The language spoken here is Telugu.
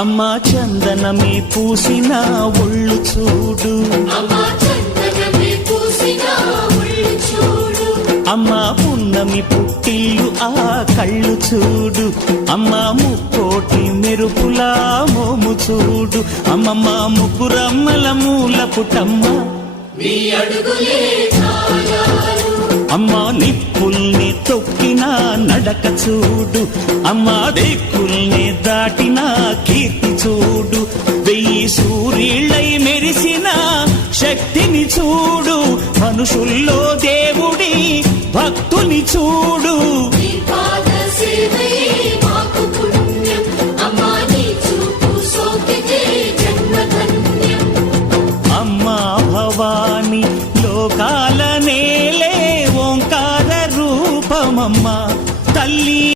అమ్మా చందనమే పూసిన ఒళ్ళు చూడు, అమ్మా పున్నమి పుట్టిల్లు ఆ కళ్ళు చూడు, అమ్మా ముక్కోటి మెరుపులా మోము చూడు, అమ్మమ్మ ముగ్గురమ్మల మూల పుటమ్మ అమ్మా నిప్పుల్ని తొక్కిన నడక చూడు, అమ్మా దిక్కుల్ని దాటిన కీర్తి చూడు, 1000 సూర్యుళ్ళై మెరిసిన శక్తిని చూడు, మనుషుల్లో దేవుడి భక్తుని చూడు.